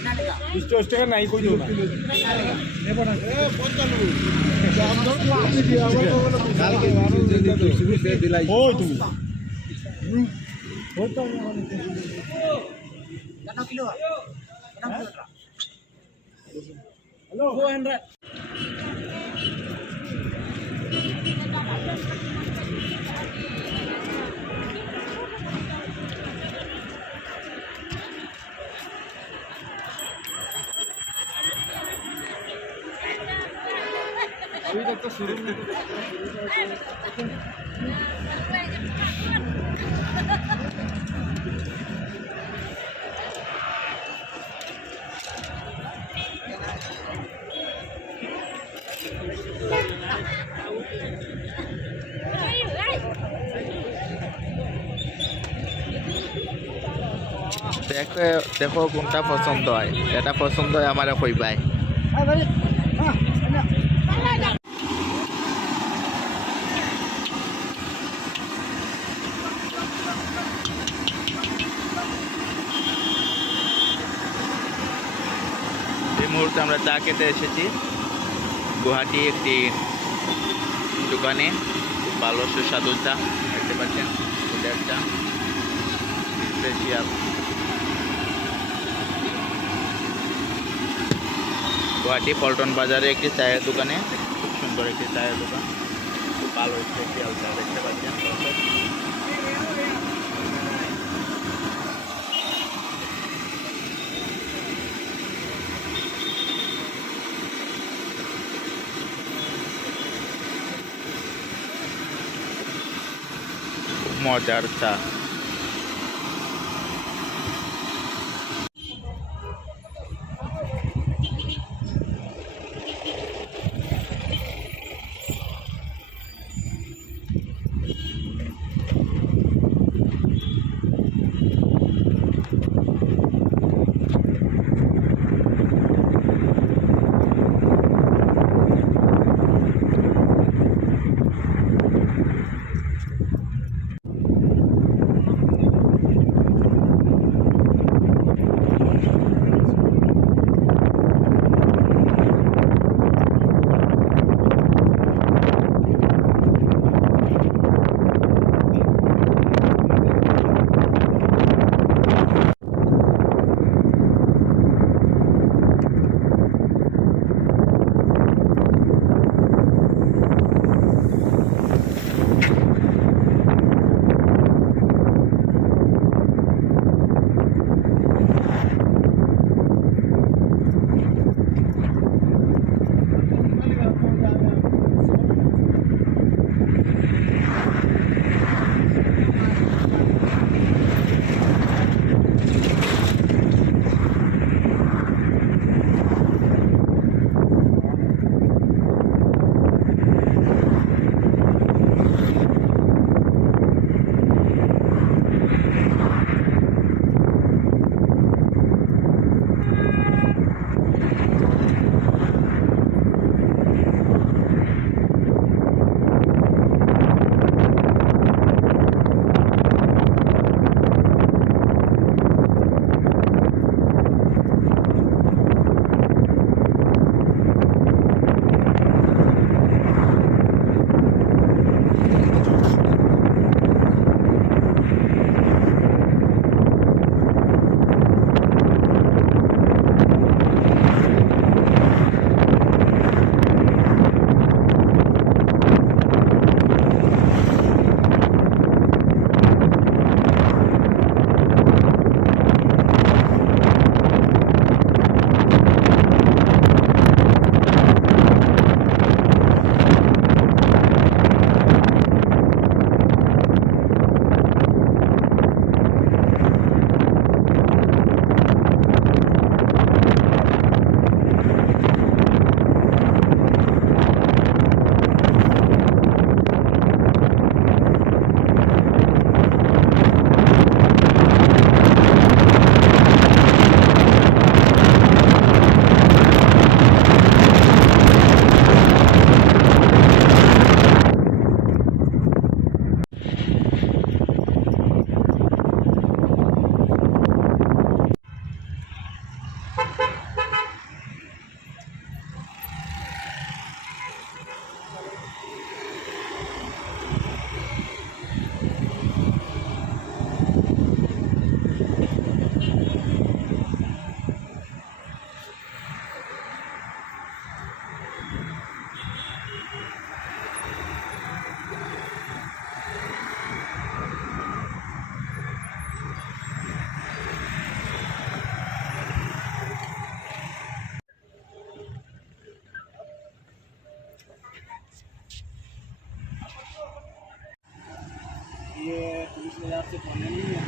10 টাকা নাই কই দিও না ওই তুমি হ্যালো 400 अभी तक तो शुरू में देखो कोनटा पसंद है এটা পছন্দ হয় আমারে কইবাই এই মুহূর্তে আমরা চা খেতে এসেছি গুয়াহাটি একটি দোকানে খুব ভালো সুস্বাদু চা দেখতে পাচ্ছেন এটা চা স্পেশাল গুয়াহাটি পল্টন বাজারে একটি চায়ের দোকানে খুব সুন্দর একটি চায়ের দোকান খুব ভালো স্পেশাল চা দেখতে পাচ্ছেন খুব মজার চা से पढ़ने नहीं